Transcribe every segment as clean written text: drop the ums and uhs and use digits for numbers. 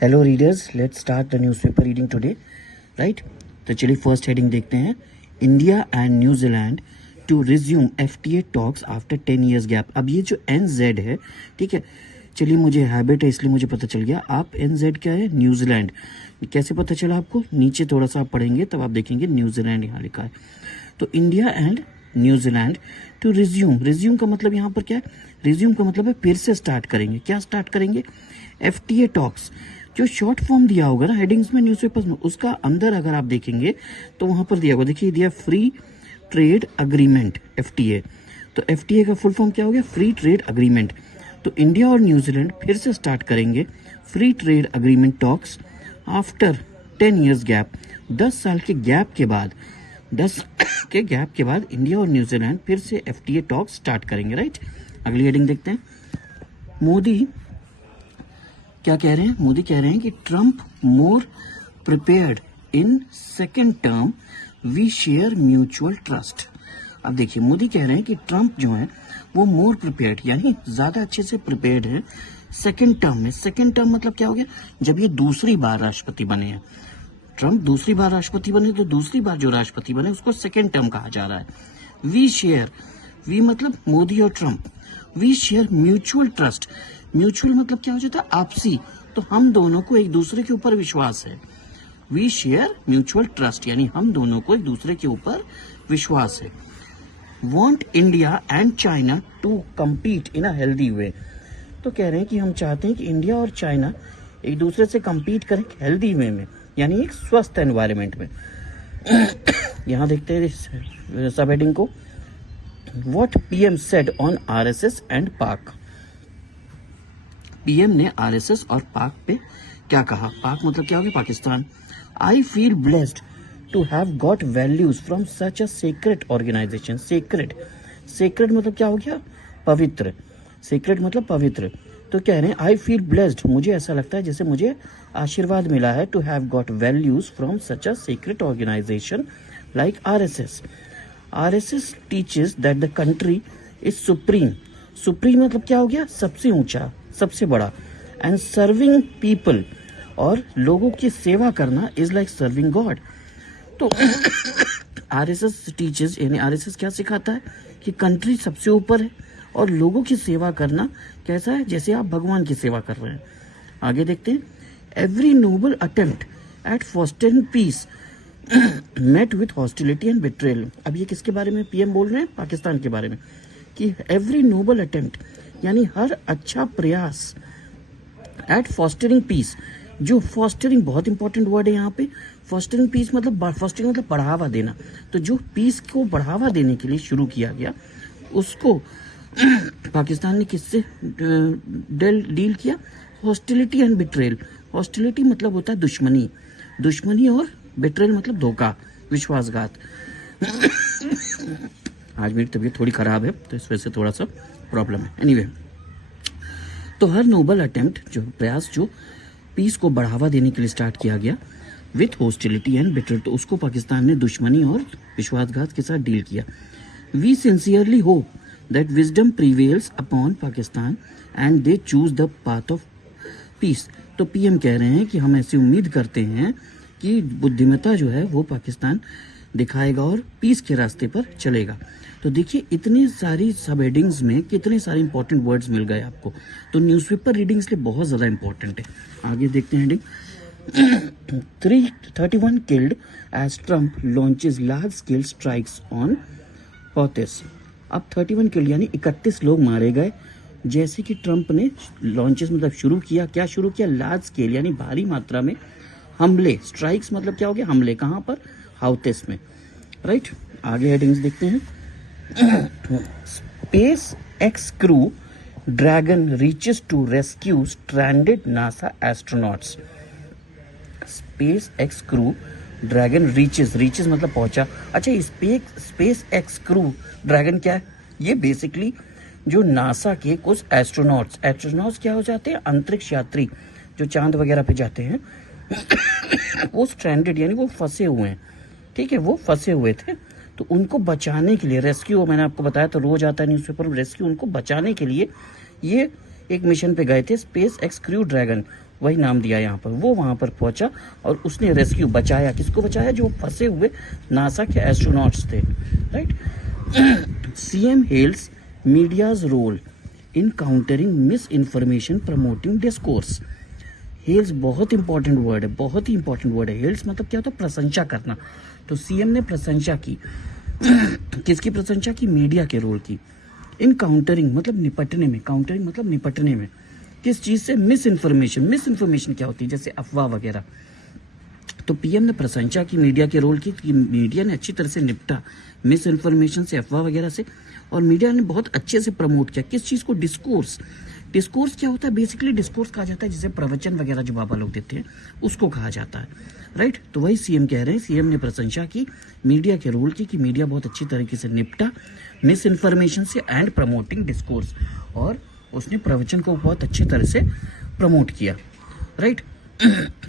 Hello readers, let's start the newspaper reading today, right. तो चलिए first heading देखते हैं। India and New Zealand to resume FTA talks after 10 years gap. अब ये जो NZ है, ठीक है, चलिए मुझे हैबिट है इसलिए मुझे पता चल गया। आप NZ क्या है? न्यूजीलैंड। कैसे पता चला आपको? नीचे थोड़ा सा आप पढ़ेंगे तब आप देखेंगे न्यूजीलैंड यहाँ लिखा है। तो India and New Zealand to resume का मतलब यहाँ पर क्या है? रिज्यूम का मतलब है फिर से स्टार्ट करेंगे। क्या स्टार्ट करेंगे? FTA talks. जो शॉर्ट फॉर्म दिया होगा ना हेडिंग्स में न्यूज़पेपर्स में, उसका अंदर अगर आप देखेंगे तो वहां पर दिया होगा, देखिए दिया फ्री ट्रेड अग्रीमेंट, एफटीए। तो एफटीए का फुल फॉर्म क्या हो गया? Free trade agreement. तो इंडिया और न्यूजीलैंड फिर से स्टार्ट करेंगे free trade agreement talks after 10 years gap. 10 साल के गैप के बाद, 10 के गैप के बाद इंडिया और न्यूजीलैंड फिर से एफटीए टॉक्स स्टार्ट करेंगे, राइट। अगली हेडिंग देखते हैं। मोदी क्या कह रहे हैं? मोदी कह रहे हैं कि Trump more prepared in second term, we share mutual trust. अब देखिए मोदी कह रहे हैं कि ट्रंप जो है वो मोर प्रिपेयर्ड यानी ज्यादा अच्छे से प्रिपेयर्ड है सेकेंड टर्म में। सेकेंड टर्म मतलब क्या हो गया? जब ये दूसरी बार राष्ट्रपति बने हैं, ट्रंप दूसरी बार राष्ट्रपति बने, तो दूसरी बार जो राष्ट्रपति बने उसको सेकेंड टर्म कहा जा रहा है। वी शेयर, वी मतलब मोदी और Trump, we share mutual trust. Mutual मतलब क्या हो जाता है? आपसी। तो हम दोनों को एक दूसरे के ऊपर विश्वास है। वी शेयर म्यूचुअल ट्रस्ट यानी हम दोनों को एक दूसरे के ऊपर विश्वास है। Want India and China to compete in a healthy way. तो कह रहे हैं कि हम चाहते हैं कि इंडिया और चाइना एक दूसरे से कम्पीट करें हेल्दी वे में, यानी एक स्वस्थ एनवायरमेंट में। यहां देखते हैं सब हेडिंग को। What PM said on RSS and पाक। पीएम ने आरएसएस और पाक पे क्या कहा? पाक मतलब क्या हो गया? Pakistan. I feel blessed to have got values from such a secret organisation. Secret मतलब क्या हो गया? पवित्र। सीक्रेट मतलब पवित्र। तो कह रहे हैं आई फील ब्लेस्ड, मुझे ऐसा लगता है जैसे मुझे आशीर्वाद मिला है, to have got values from such a secret organisation like RSS. RSS teaches that the country is supreme. Supreme मतलब क्या हो गया? सबसे ऊंचा, सबसे बड़ा। एंड सर्विंग पीपल, और लोगों की सेवा करना इज लाइक सर्विंग गॉड। तो आरएसएस टीचेस यानी आरएसएस क्या सिखाता है? कि कंट्री सबसे ऊपर है और लोगों की सेवा करना कैसा है? जैसे आप भगवान की सेवा कर रहे हैं। आगे देखते हैं। Every noble attempt at fostering peace met with hostility and betrayal. अब ये किसके बारे में पीएम बोल रहे हैं? पाकिस्तान के बारे में। कि एवरी नोबल अटेम्प्ट यानी हर अच्छा प्रयास एट फॉस्टरिंग पीस। जो फॉस्टरिंग बहुत इंपॉर्टेंट वर्ड है यहाँ पे। फॉस्टरिंग पीस मतलब फॉस्टरिंग मतलब बढ़ावा देना। तो जो पीस को बढ़ावा देने के लिए शुरू किया गया उसको पाकिस्तान ने किससे डील किया? Hostility and betrayal. हॉस्टिलिटी मतलब होता है दुश्मनी, दुश्मनी, और बिट्रेल मतलब धोखा, विश्वासघात। आज मेरी तबीयत थोड़ी खराब है तो इस वजह से थोड़ा सा प्रॉब्लम है। एनीवे, तो हर नोबल अटेम्प्ट, जो प्रयास जो पीस को बढ़ावा देने के लिए स्टार्ट किया गया विथ हॉस्टिलिटी एंड बिट्रेल, तो उसको पाकिस्तान ने दुश्मनी और विश्वासघात के साथ डील किया। We sincerely hope that wisdom prevails upon Pakistan and they choose the path of peace. तो पीएम कह रहे हैं कि हम ऐसी उम्मीद करते हैं कि बुद्धिमत्ता जो है वो पाकिस्तान दिखाएगा और पीस के रास्ते पर चलेगा। तो देखिए इतनी सारी सब हेडिंग्स में कितने सारे इंपॉर्टेंट वर्ड्स मिल गए आपको। तो न्यूज़पेपर रीडिंग इसलिए बहुत ज्यादा इंपॉर्टेंट है। आगे देखते हैं heading. 331 killed as Trump launches large scale strikes on Houthis. अब 31 किल्ड यानी 31 लोग मारे गए जैसे कि ट्रंप ने लॉन्चेस मतलब शुरू किया। क्या शुरू किया? लार्ज स्केल यानी भारी मात्रा में हमले। स्ट्राइक्स मतलब क्या हो गया? हमले। कहां पर? हौतीस में, राइट। आगे हेडिंग्स देखते हैं। SpaceX Crew Dragon reaches to rescue stranded NASA astronauts. SpaceX Crew Dragon reaches मतलब पहुंचा। अच्छा, स्पेस एक्स क्रू ड्रैगन क्या है? ये बेसिकली जो नासा के कुछ एस्ट्रोनॉट्स क्या हो जाते हैं? अंतरिक्ष यात्री जो चांद वगैरह पे जाते हैं वो स्ट्रैंडेड यानी वो फंसे हुए हैं, ठीक है, वो फंसे हुए थे। तो उनको बचाने के लिए रेस्क्यू, मैंने आपको बताया तो रोज आता है न्यूज़पेपर में रेस्क्यू, उनको बचाने के लिए ये एक मिशन पे गए थे स्पेस एक्स क्रू ड्रैगन। वही नाम दिया यहाँ पर। वो वहाँ पर पहुंचा और उसने रेस्क्यू बचाया। किसको बचाया? जो फंसे हुए नासा के एस्ट्रोनॉट्स थे, right. CM hails media's role in countering misinformation promoting discourse. Hails बहुत इंपॉर्टेंट वर्ड है, बहुत ही इंपॉर्टेंट वर्ड है। हेल्स मतलब क्या होता है? प्रशंसा करना। तो सीएम ने प्रशंसा की किसकी प्रशंसा की? मीडिया के रोल की। इन काउंटरिंग मतलब निपटने में, काउंटरिंग मतलब निपटने में। किस चीज से? Miss information. मिस इन्फॉर्मेशन क्या होती है? जैसे अफवाह वगैरह। तो पीएम ने प्रशंसा की मीडिया के रोल की कि मीडिया ने अच्छी तरह से निपटा मिस इन्फॉर्मेशन से, अफवाह वगैरह से। और मीडिया ने बहुत अच्छे से प्रमोट किया किस चीज को? डिस्कोर्स। डिस्कोर्स क्या होता है? बेसिकली डिस्कोर्स कहा जाता है जिसे प्रवचन वगैरह जो बाबा लोग देते हैं उसको कहा जाता है, राइट। तो वही सीएम कह रहे हैं। सीएम ने प्रशंसा की मीडिया के रोल की कि मीडिया बहुत अच्छी तरीके से निपटा मिस इन्फॉर्मेशन से एंड प्रमोटिंग डिस्कोर्स। और उसने प्रवचन को बहुत अच्छी तरह से प्रमोट किया, राइट।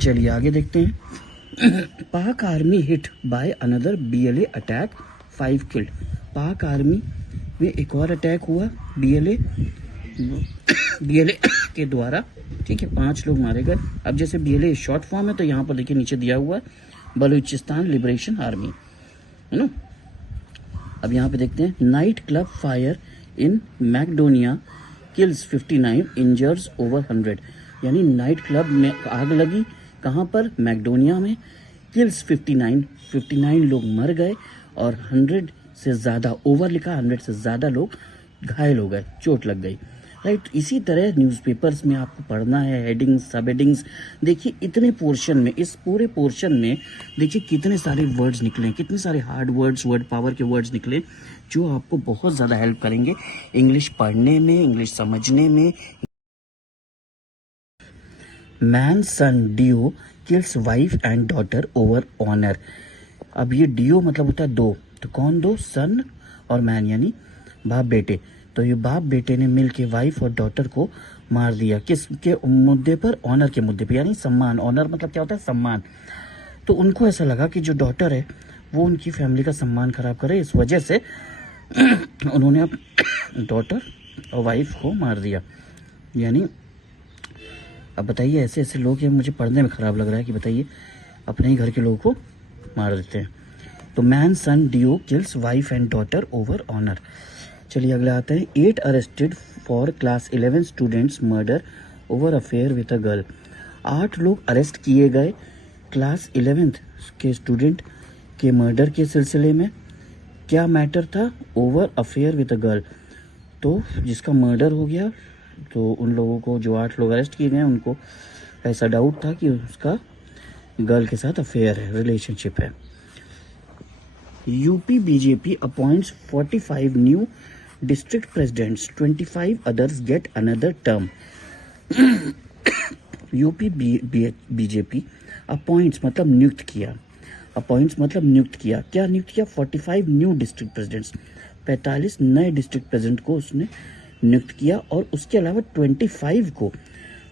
चलिए आगे देखते हैं। पाक army hit by another BLA attack, 5 killed. पाक आर्मी में एक और अटैक हुआ बीएलए के द्वारा, ठीक है। 5 लोग मारे गए। अब जैसे बीएलए शॉर्ट फॉर्म है तो यहाँ पर देखिए नीचे दिया हुआ है बलूचिस्तान लिबरेशन आर्मी, है ना। अब यहाँ पे देखते हैं nightclub fire in Macedonia kills 59 injures over 100। यानी नाइट क्लब में आग लगी, कहाँ पर? मैकडोनिया में। किल्स 59 लोग मर गए और 100 से ज़्यादा, ओवर लिखा, 100 से ज़्यादा लोग घायल हो गए, चोट लग गई, राइट। इसी तरह न्यूज़पेपर्स में आपको पढ़ना है हेडिंग्स, सब हेडिंग्स। देखिए इतने पोर्शन में, इस पूरे पोर्शन में देखिए कितने सारे वर्ड्स निकले, कितने सारे हार्ड वर्ड्स, वर्ड पावर के वर्ड्स निकले जो आपको बहुत ज़्यादा हेल्प करेंगे इंग्लिश पढ़ने में, इंग्लिश समझने में। Man son duo kills wife and daughter over honour. अब ये डियो मतलब होता है दो, तो कौन दो? सन और मैन, यानी बाप बेटे। तो ये बाप बेटे ने मिल के वाइफ और डॉटर को मार दिया। किस के मुद्दे पर? ऑनर के मुद्दे पर, यानी सम्मान। ऑनर मतलब क्या होता है? सम्मान। तो उनको ऐसा लगा कि जो डॉटर है वो उनकी फैमिली का सम्मान खराब करे, इस वजह से उन्होंने अब डॉटर और वाइफ को मार दिया। यानी अब बताइए, ऐसे ऐसे लोग हैं, मुझे पढ़ने में ख़राब लग रहा है कि बताइए अपने ही घर के लोगों को मार देते हैं। तो man son duo kills wife and daughter over honour. चलिए अगले आते हैं। 8 arrested for class 11 students murder over affair with a girl. 8 लोग अरेस्ट किए गए क्लास 11th के स्टूडेंट के मर्डर के सिलसिले में। क्या मैटर था? Over affair with a girl. तो जिसका मर्डर हो गया, तो उन लोगों को, जो 8 लोग अरेस्ट किए गए, उनको ऐसा डाउट था कि उसका गर्ल के साथ अफेयर है, रिलेशनशिप है। UP BJP appoints 45 new district presidents, 25 others get another term. UP BJP appoints मतलब नियुक्त किया, अपॉइंट्स मतलब नियुक्त किया। क्या नियुक्त किया? 45 न्यू डिस्ट्रिक्ट प्रेसिडेंट्स, 45 नए डिस्ट्रिक्ट प्रेसिडेंट को उसने नियुक्त किया। और उसके अलावा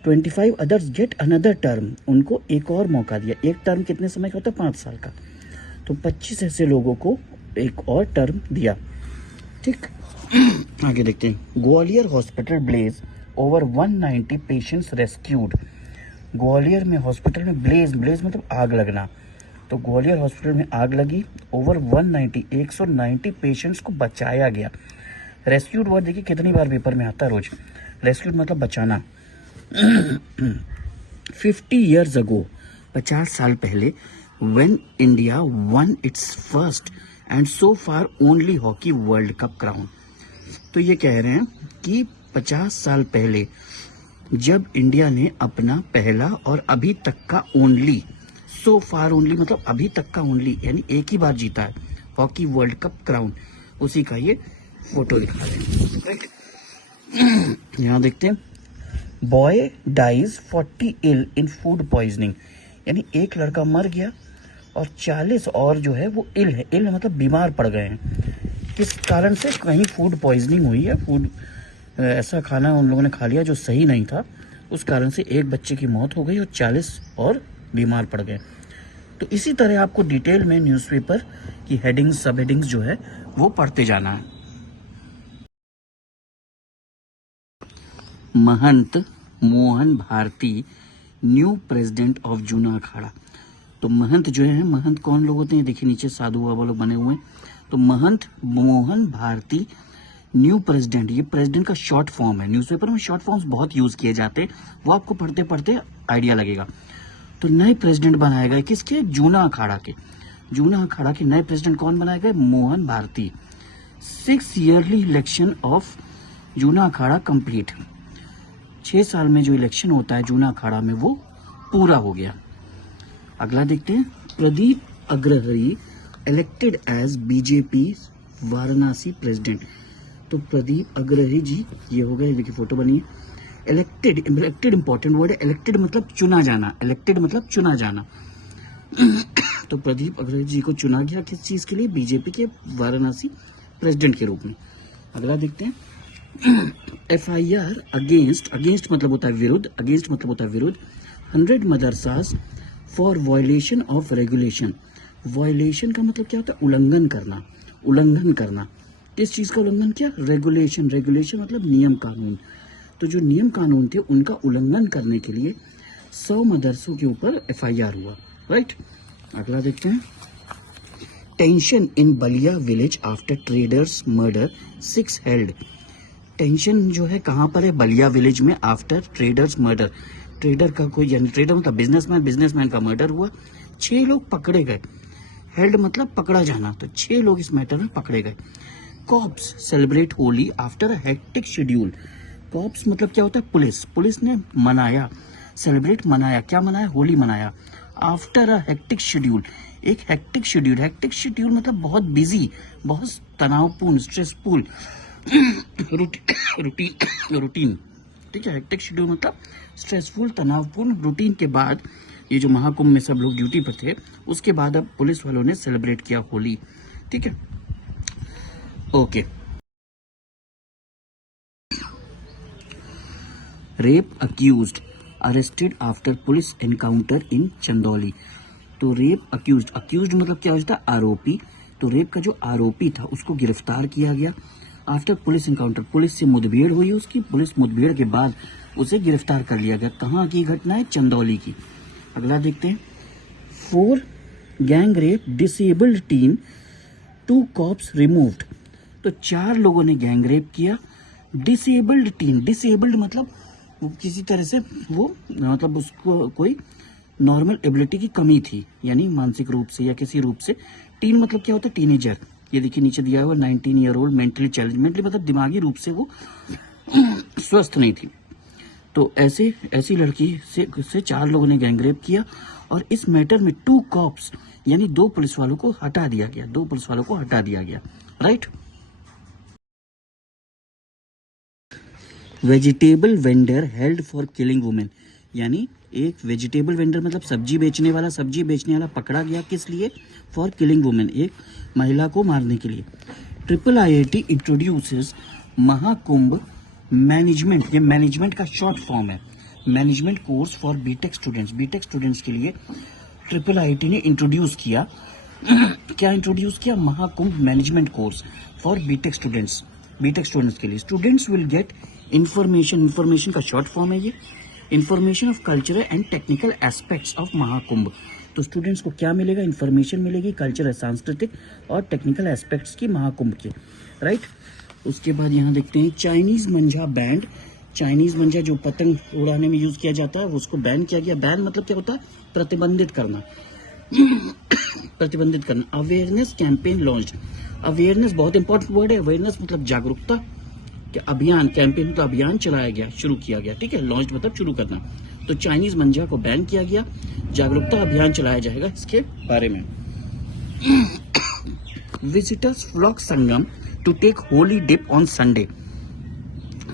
25 अदर्स गेट अनदर टर्म, उनको एक और मौका दिया। एक टर्म कितने समय का होता है? 5 साल का। तो 25 ऐसे लोगों को एक और टर्म दिया, ठीक। आगे देखते हैं। Gwalior hospital blaze over 190 patients rescued. Gwalior में हॉस्पिटल में ब्लेज मतलब आग लगना। तो ग्वालियर हॉस्पिटल में आग लगी, ओवर 190 पेशेंट्स को बचाया गया। रेस्क्यूड वर्ड देखिए कितनी बार पेपर में आता है रोज। रेस्क्यूड मतलब बचाना। 50 years ago, 50 साल पहले, when India won its first and so far only hockey world cup crown। तो ये कह रहे हैं कि 50 साल पहले जब इंडिया ने अपना पहला और अभी तक का ओनली, सो फार ओनली मतलब अभी तक का ओनली, यानी एक ही बार जीता है हॉकी वर्ल्ड कप क्राउन, उसी का ये फोटो दिखा रहे हैं, राइट। यहाँ देखते हैं। Boy dies 40 ill in food poisoning, यानी एक लड़का मर गया और 40 और जो है वो इल है। इल मतलब बीमार पड़ गए हैं। किस कारण से? कहीं फूड पॉइजनिंग हुई है, फूड ऐसा खाना उन लोगों ने खा लिया जो सही नहीं था, उस कारण से एक बच्चे की मौत हो गई और 40 और बीमार पड़ गए। तो इसी तरह आपको डिटेल में न्यूज़पेपर की हेडिंग्स, सब हेडिंग्स जो है वो पढ़ते जाना है। Mahant Mohan Bharti new president of Juna Akhara. तो महंत जो है, महंत कौन लोग होते हैं, देखिए नीचे साधु बाबा लोग बने हुए हैं। तो महंत मोहन भारती न्यू प्रेसिडेंट, ये प्रेसिडेंट का शॉर्ट फॉर्म है। न्यूज़पेपर में शॉर्ट फॉर्म्स बहुत यूज किए जाते हैं, वो आपको पढ़ते पढ़ते आइडिया लगेगा। तो नए प्रेसिडेंट बनाए गए किसके, जूना अखाड़ा के। जूना अखाड़ा के नए प्रेसिडेंट कौन बनाए गए, Mohan Bharti. 6 yearly election of Juna Akhara complete. 6 साल में जो इलेक्शन होता है जूना अखाड़ा में वो पूरा हो गया। अगला देखते हैं, Pradeep Agrahari elected as BJP Varanasi president. तो प्रदीप अग्रहरी जी ये हो गए, देखिए फोटो बनी है। इलेक्टेड, इलेक्टेड इंपॉर्टेंट वर्ड है। इलेक्टेड मतलब चुना जाना, इलेक्टेड मतलब चुना जाना। तो प्रदीप अग्रहरी जी को चुना गया किस चीज के लिए, बीजेपी के वाराणसी प्रेसिडेंट के रूप में। अगला देखते हैं, FIR अगेंस्ट, अगेंस्ट मतलब होता है विरुद्ध, अगेंस्ट मतलब होता है विरुद्ध 100 madrasas for violation of regulation. Violation का मतलब क्या होता है, उल्लंघन करना, उल्लंघन करना। किस चीज का उल्लंघन किया, रेगुलेशन, रेगुलेशन मतलब नियम कानून। तो जो नियम कानून थे उनका उल्लंघन करने के लिए 100 मदरसों के ऊपर FIR हुआ, राइट। अगला देखते हैं, tension in Ballia village after traders murder 6 held. Tension जो है कहाँ पर है, बलिया विलेज में, आफ्टर ट्रेडर्स मर्डर। ट्रेडर का कोई, यानी ट्रेडर मतलब बिजनेसमैन, बिजनेसमैन का मर्डर हुआ, 6 लोग पकड़े गए। हेल्ड मतलब पकड़ा जाना, तो 6 लोग इस मैटर में पकड़े गए। Cops celebrate Holi after a hectic schedule. Cops मतलब क्या होता है, पुलिस, पुलिस ने मनाया, सेलिब्रेट मनाया, क्या मनाया, होली मनाया। आफ्टर अ हेक्टिक शेड्यूल, एक हेक्टिक शेड्यूल, हेक्टिक शेड्यूल मतलब बहुत बिजी, बहुत तनावपूर्ण, स्ट्रेसफुल, रूटीन, ठीक है। हेक्टिक शेड्यूल मतलब स्ट्रेसफुल, तनावपूर्ण रूटीन के बाद ये जो महाकुंभ में सब लोग ड्यूटी पर थे, उसके बाद अब पुलिस वालों ने सेलिब्रेट किया होली, ठीक है, okay. Rape accused arrested after police encounter in Chandauli. तो रेप अक्यूज्ड, अक्यूज्ड मतलब क्या होता है, आरोपी। तो रेप का जो आरोपी था उसको गिरफ्तार किया गया आफ्टर पुलिस एनकाउंटर, पुलिस से मुठभेड़ हुई उसकी, पुलिस मुठभेड़ के बाद उसे गिरफ्तार कर लिया गया। कहाँ की घटना है, चंदौली की। अगला देखते हैं, 4 gang rape disabled teen, 2 cops removed. तो 4 लोगों ने गैंग रेप किया। डिसेबल्ड टीन, डिसेबल्ड मतलब वो किसी तरह से वो, मतलब उसको कोई नॉर्मल एबिलिटी की कमी थी, यानी मानसिक रूप से या किसी रूप से। टीन मतलब क्या होता है, टीनेजर। ये देखिए नीचे दिया हुआ 19 year old mentally challenge, mentally मतलब दिमागी रूप से वो स्वस्थ नहीं थी। तो ऐसी लड़की से 4 लोगों ने गैंगरेप किया, और इस मैटर में 2 कॉप्स यानी 2 पुलिस वालों को हटा दिया गया, 2 पुलिस वालों को हटा दिया गया, right. Vegetable vendor held for killing women, यानी एक वेजिटेबल वेंडर मतलब सब्जी बेचने वाला पकड़ा गया, किस लिए, फॉर किलिंग वुमेन, एक महिला को मारने के लिए। Triple IIT introduces Mahakumbh management, ये मैनेजमेंट का शॉर्ट फॉर्म है, management course for BTech students. BTech students के लिए ट्रिपल IIT ने इंट्रोड्यूस किया क्या इंट्रोड्यूस किया, Mahakumbh management course for BTech students, BTech students के लिए। Students will get information, information का शॉर्ट फॉर्म है ये, information of cultural and technical aspects of Mahakumbh. तो स्टूडेंट्स को क्या मिलेगा, इंफॉर्मेशन मिलेगी कल्चरल, सांस्कृतिक और टेक्निकल एस्पेक्ट्स की महाकुंभ के, राइट। उसके बाद यहाँ देखते हैं, चाइनीज मंझा बैंड, चाइनीज मंझा जो पतंग उड़ाने में यूज किया जाता है उसको बैन किया गया। बैन मतलब क्या होता है, प्रतिबंधित करना, प्रतिबंधित करना। अवेयरनेस कैंपेन लॉन्च्ड, अवेयरनेस बहुत इंपॉर्टेंट वर्ड है, अवेयरनेस मतलब जागरूकता, अभियान, कैंपेन तो अभियान चलाया गया, शुरू किया गया, ठीक है। लॉन्च मतलब शुरू करना। तो चाइनीज मंजा को बैन किया गया, जागरूकता अभियान चलाया जाएगा इसके बारे में। Visitors flock Sangam to take holy dip on Sunday.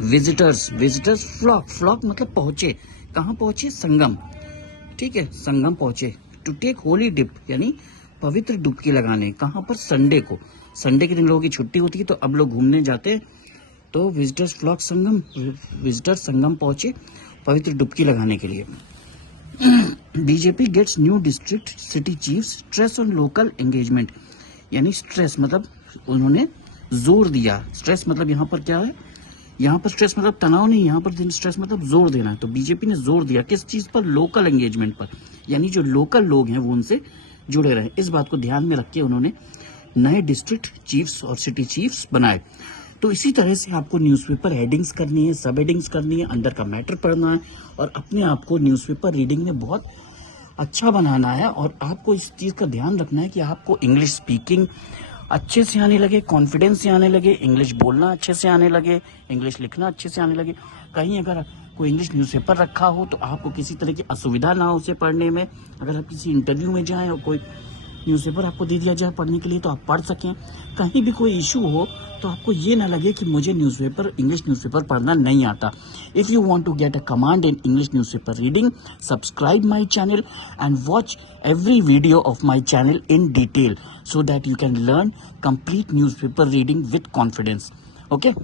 Visitors flock मतलब पहुंचे, कहाँ पहुंचे, संगम, ठीक है, संगम पहुंचे। टू टेक होली डिप यानी पवित्र डुबकी लगाने, कहाँ पर, संडे को। संडे के दिन लोगों की छुट्टी होती है तो अब लोग घूमने जाते हैं, तो visitors flock Sangam, visitor Sangam पहुंचे पवित्र डुबकी लगाने के लिए। BJP gets new district city chief, stress on local engagement, यानी स्ट्रेस मतलब उन्होंने जोर दिया, स्ट्रेस मतलब यहाँ पर क्या है, यहाँ पर स्ट्रेस मतलब तनाव नहीं, यहाँ पर स्ट्रेस मतलब जोर देना है। तो बीजेपी ने जोर दिया किस चीज पर? लोकल एंगेजमेंट पर, यानी जो लोकल लोग हैं वो उनसे जुड़े रहे। इस बात को ध्यान में रख के उन्होंने नए डिस्ट्रिक्ट चीफ्स और सिटी चीफ्स बनाए। तो इसी तरह से आपको न्यूज़पेपर हेडिंग्स करनी है, सब हेडिंग्स करनी है, अंदर का मैटर पढ़ना है और अपने आप को न्यूज़पेपर रीडिंग में बहुत अच्छा बनाना है। और आपको इस चीज़ का ध्यान रखना है कि आपको इंग्लिश स्पीकिंग अच्छे से आने लगे, कॉन्फिडेंस से आने लगे, इंग्लिश बोलना अच्छे से आने लगे, इंग्लिश लिखना अच्छे से आने लगे। कहीं अगर कोई इंग्लिश न्यूज़पेपर रखा हो तो आपको किसी तरह की असुविधा ना हो उसे पढ़ने में। अगर आप किसी इंटरव्यू में जाएं और कोई न्यूज़पेपर आपको दे दिया जाए पढ़ने के लिए तो आप पढ़ सकें। कहीं भी कोई इशू हो तो आपको ये ना लगे कि मुझे न्यूज़पेपर, इंग्लिश न्यूज़पेपर पढ़ना नहीं आता। If you want to get a command in English newspaper reading, subscribe my channel and watch every video of my channel in detail so that you can learn complete newspaper reading with confidence. Okay?